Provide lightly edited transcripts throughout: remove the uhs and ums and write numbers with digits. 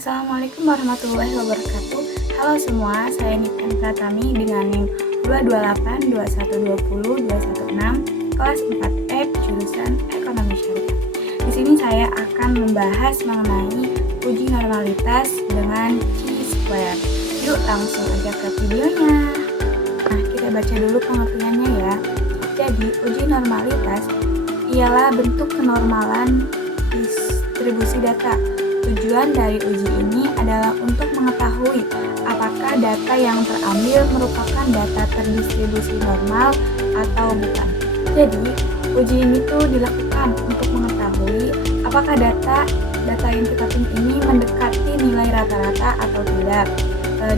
Assalamualaikum warahmatullahi wabarakatuh. Halo semua, saya Niken Pratami dengan NIM 22821202116 kelas 4F jurusan Ekonomi Syariah. Di sini saya akan membahas mengenai uji normalitas dengan chi-square. Yuk langsung aja ke videonya. Nah, kita baca dulu pengertiannya ya. Jadi, uji normalitas ialah bentuk kenormalan distribusi data. Tujuan dari uji ini adalah untuk mengetahui apakah data yang terambil merupakan data terdistribusi normal atau bukan. Jadi, uji ini tuh dilakukan untuk mengetahui apakah data yang kita pilih ini mendekati nilai rata-rata atau tidak.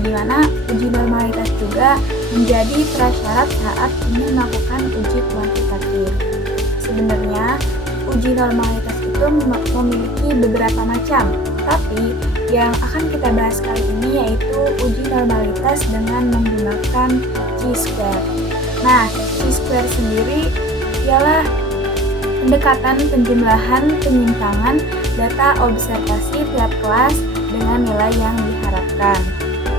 Di mana uji normalitas juga menjadi prasyarat saat ingin melakukan uji kuantitatif. Sebenarnya uji normalitas itu memiliki beberapa macam, tapi yang akan kita bahas kali ini yaitu uji normalitas dengan menggunakan chi-square. Nah, chi-square sendiri ialah pendekatan penjumlahan penyimpangan data observasi tiap kelas dengan nilai yang diharapkan.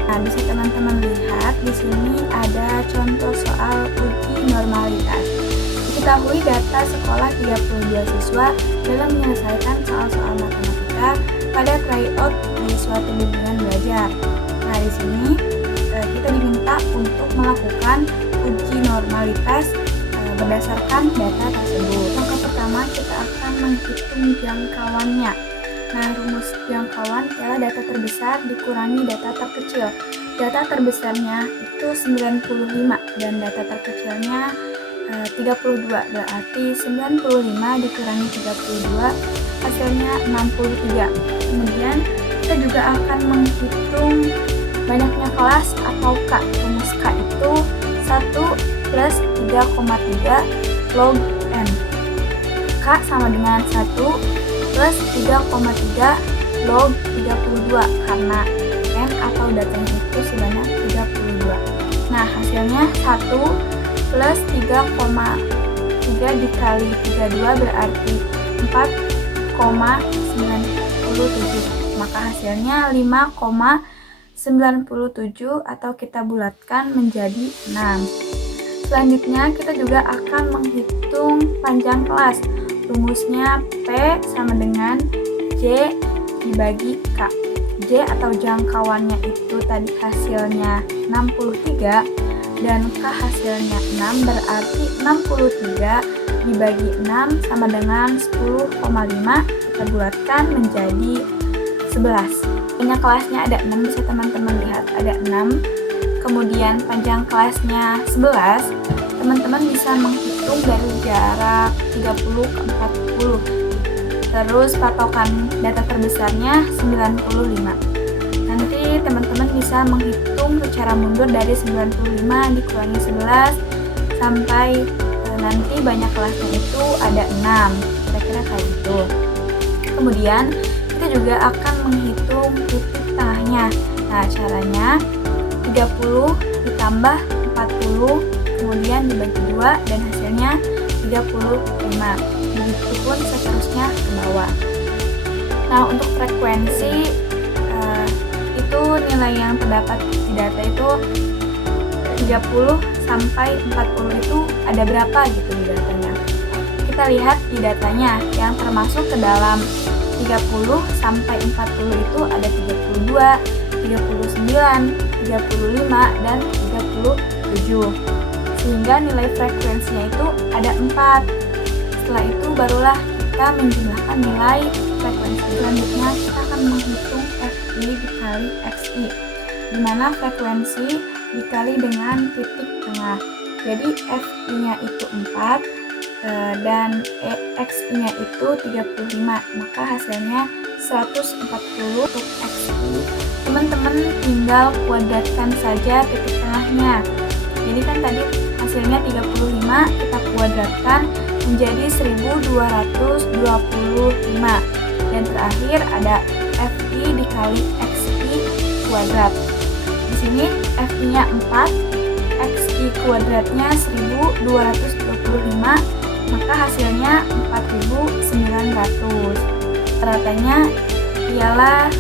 Nah, bisa teman-teman lihat di sini ada contoh soal uji normalitas. Diketahui data sekolah 32 siswa dalam menyelesaikan soal-soal matematika pada tryout di suatu bimbingan belajar. Nah, di sini kita diminta untuk melakukan uji normalitas berdasarkan data tersebut. Langkah pertama kita akan menghitung jangkauannya. Nah, rumus jangkauan ialah data terbesar dikurangi data terkecil. Data terbesarnya itu 95 dan data terkecilnya 32, berarti 95 dikurangi 32 hasilnya 63. Kemudian kita juga akan menghitung banyaknya kelas atau K. Rumus K itu 1 plus 3,3 log N. K sama dengan 1 plus 3,3 log 32 karena N atau datanya itu sebanyak 32. Nah, hasilnya 1 plus 3,3 dikali 32 berarti 4,97. Maka hasilnya 5,97 atau kita bulatkan menjadi 6. Selanjutnya kita juga akan menghitung panjang kelas. Rumusnya P sama dengan J dibagi K. J atau jangkauannya itu tadi hasilnya 63 dan K hasilnya 6, berarti 63 dibagi 6 sama dengan 10,5. Kita bulatkan menjadi 11. Banyak kelasnya ada 6, bisa teman-teman lihat ada 6. Kemudian panjang kelasnya 11, teman-teman bisa menghitung dari jarak 30 ke 40. Terus patokan data terbesarnya 95. Nanti teman-teman bisa menghitung secara mundur dari 95 dikurangi 11 sampai nanti banyak kelasnya itu ada 6. Kira-kira kayak gitu. Kemudian kita juga akan menghitung titik tengahnya. Nah, caranya 30 ditambah 40 kemudian dibagi 2 dan hasilnya 35. Begitupun seterusnya ke bawah. Nah, untuk frekuensi itu nilai yang terdapat di data itu 30 sampai 40 itu ada berapa gitu di datanya. Kita lihat di datanya yang termasuk ke dalam 30 sampai 40 itu ada 32, 39, 35, dan 37. Sehingga nilai frekuensinya itu ada 4. Setelah itu barulah kita menjumlahkan nilai frekuensi. Selanjutnya kita akan menghitung FI dikali XI, di mana frekuensi dikali dengan titik tengah. Jadi FI-nya itu 4 dan XI-nya itu 35, maka hasilnya 140 untuk XI. Teman-teman tinggal kuadratkan saja titik tengahnya. Jadi kan tadi hasilnya 35, kita kuadratkan menjadi 1225. Dan terakhir ada FI dikali XI kuadrat. Di sini FI-nya 4, XI kuadratnya 1225, maka hasilnya 4900. Ratanya ialah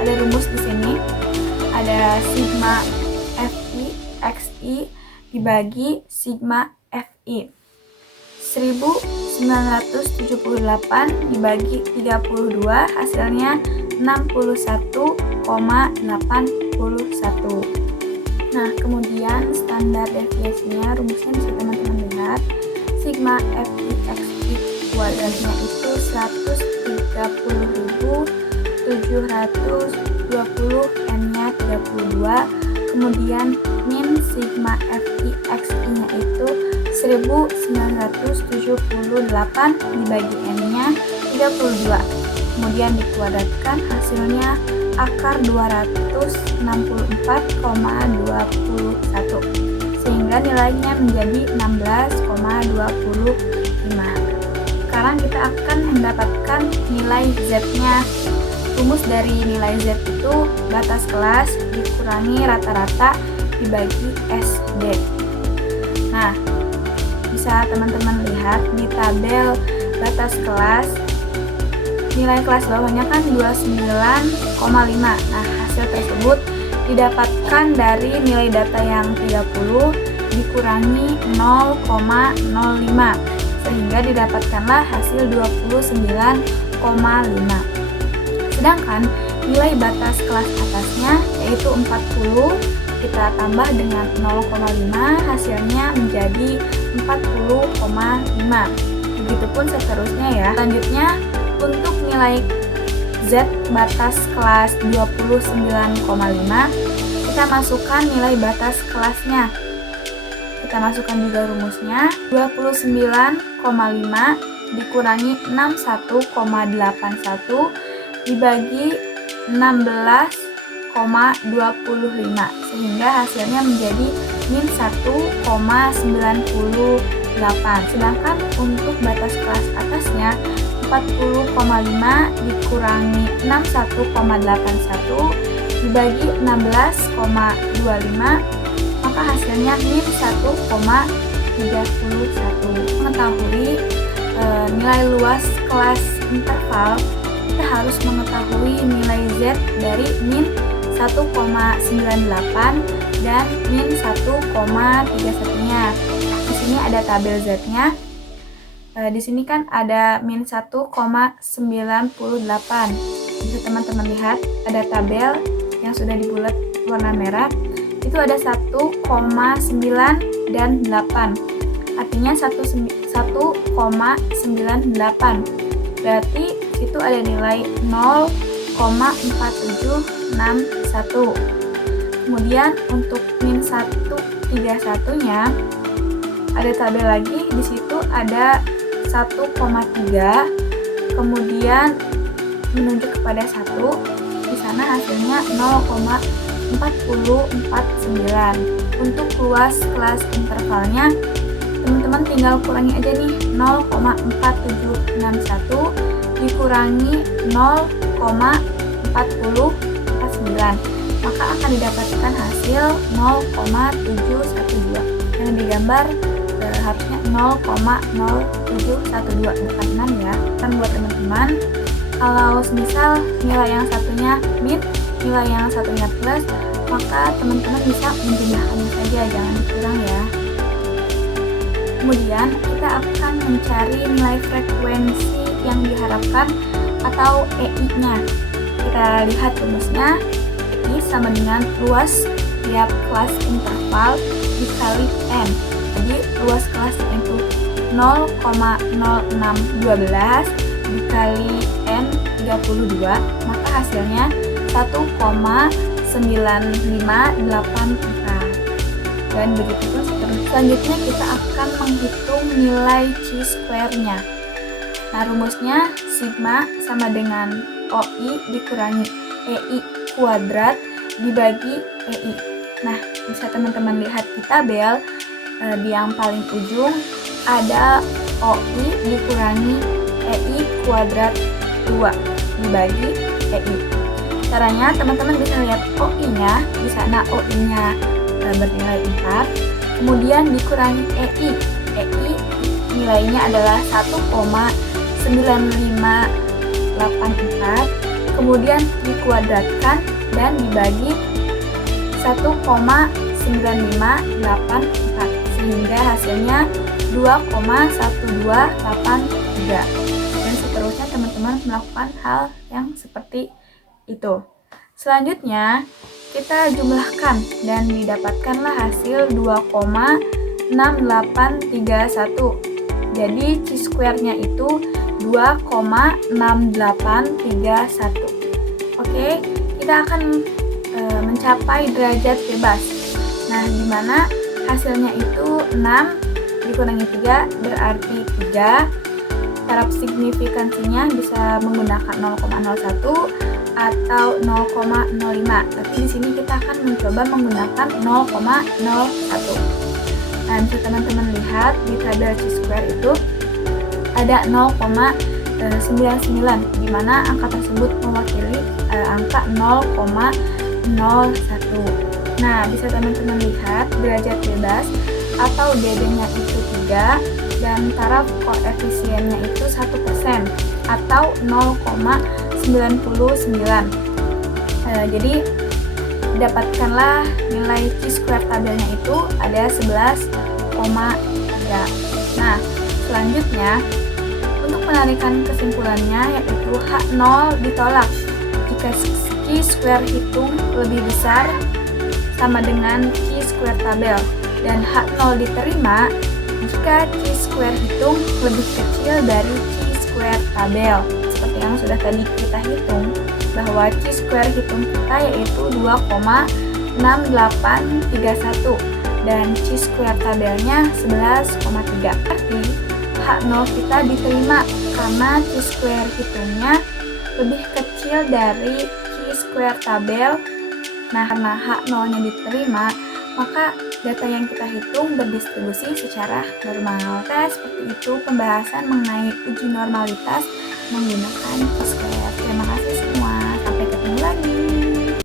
ada rumus di sini. Ada sigma Fi Xi dibagi sigma Fi. 1978 dibagi 32 hasilnya 61,81. Nah, kemudian standar deviasinya, rumusnya bisa teman-teman lihat. Sigma Fi Xi kuadratnya itu 130.720, N-nya 32. Kemudian min sigma Fi Xi-nya itu 1978 dibagi N-nya 32. Kemudian dikuadratkan, hasilnya akar 264,21, sehingga nilainya menjadi 16,25. Sekarang kita akan mendapatkan nilai Z-nya. Rumus dari nilai Z itu batas kelas dikurangi rata-rata dibagi SD. Nah, bisa teman-teman lihat di tabel batas kelas, nilai kelas bawahnya kan 29,5. Nah, hasil tersebut didapatkan dari nilai data yang 30 dikurangi 0,05, sehingga didapatkanlah hasil 29,5. Sedangkan nilai batas kelas atasnya yaitu 40, kita tambah dengan 0,5, hasilnya menjadi 40,5. Begitupun seterusnya ya. Selanjutnya untuk nilai Z batas kelas 29,5, kita masukkan nilai batas kelasnya. Kita masukkan juga rumusnya. 29,5 dikurangi 61,81 dibagi 16,25, sehingga hasilnya menjadi min 1,98. Sedangkan untuk batas kelas atasnya 40,5 dikurangi 61,81 dibagi 16,25, maka hasilnya min 1,31. Mengetahui nilai luas kelas interval, kita harus mengetahui nilai Z dari min 1,98 dan min 1,31-nya. Di sini ada tabel Z-nya. Di sini kan ada min 1,98. Bisa teman-teman lihat ada tabel yang sudah dibulat warna merah. Itu ada 1,9 dan 8. Artinya 1,98. Berarti itu ada nilai 0,4761. Kemudian untuk min 131-nya ada tabel lagi, di situ ada 1,3, kemudian menunjuk kepada 1, di sana hasilnya 0,4049. Untuk luas kelas intervalnya, teman-teman tinggal kurangi aja nih, 0,4761 dikurangi 0,4049, maka akan didapatkan hasil 0,712. Yang digambar harusnya 0,0712, bukan 6 ya. Kan buat teman-teman, kalau misal nilai yang satunya min, nilai yang satunya plus, maka teman-teman bisa menjumlahkannya saja, jangan dikurang ya. Kemudian kita akan mencari nilai frekuensi yang diharapkan atau EI-nya. Kita lihat rumusnya. EI sama dengan luas tiap kelas interval dikali N. Jadi luas kelas itu 0,0612 dikali N 32, maka hasilnya 1,9584. Dan begitu pun seterusnya. Selanjutnya kita akan menghitung nilai chi-square-nya. Nah, rumusnya sigma sama dengan OI dikurangi EI kuadrat dibagi EI. Nah, bisa teman-teman lihat di tabel, di yang paling ujung ada OI dikurangi EI kuadrat 2 dibagi EI. Caranya teman-teman bisa lihat OI-nya, di sana OI-nya bernilai 4, kemudian dikurangi EI. EI nilainya adalah 1,9584, kemudian dikuadratkan dan dibagi 1,9584 sehingga hasilnya 2,1283 dan seterusnya teman-teman melakukan hal yang seperti itu. Selanjutnya kita jumlahkan dan didapatkanlah hasil 2,6831. Jadi chi-square-nya itu 2,6831. Oke, kita akan mencapai derajat bebas. Nah, di mana hasilnya itu 6 dikurangi 3 berarti 3. Taraf signifikansinya bisa menggunakan 0,01 atau 0,05. Tapi di sini kita akan mencoba menggunakan 0,01. Nah, bisa teman-teman lihat di tabel chi-square itu ada 0,99 di mana angka tersebut mewakili angka 0,01. Nah, bisa teman-teman lihat derajat bebas atau DB-nya itu 3 dan taraf koefisiennya itu 1% atau 0,99. Jadi dapatkanlah nilai chi-square tabelnya itu ada 11,3. Nah, selanjutnya untuk menarikan kesimpulannya yaitu H0 ditolak jika chi-square hitung lebih besar sama dengan chi-square tabel, dan H0 diterima jika chi-square hitung lebih kecil dari chi-square tabel. Seperti yang sudah tadi kita hitung bahwa chi-square hitung kita yaitu 2,6831 dan chi-square tabelnya 11,3. Berarti H0 kita diterima karena chi-square hitungnya lebih kecil dari chi-square tabel. Nah, karena H0-nya diterima, maka data yang kita hitung berdistribusi secara normal. Seperti itu pembahasan mengenai uji normalitas menggunakan chi-square. Terima kasih semua, sampai ketemu lagi.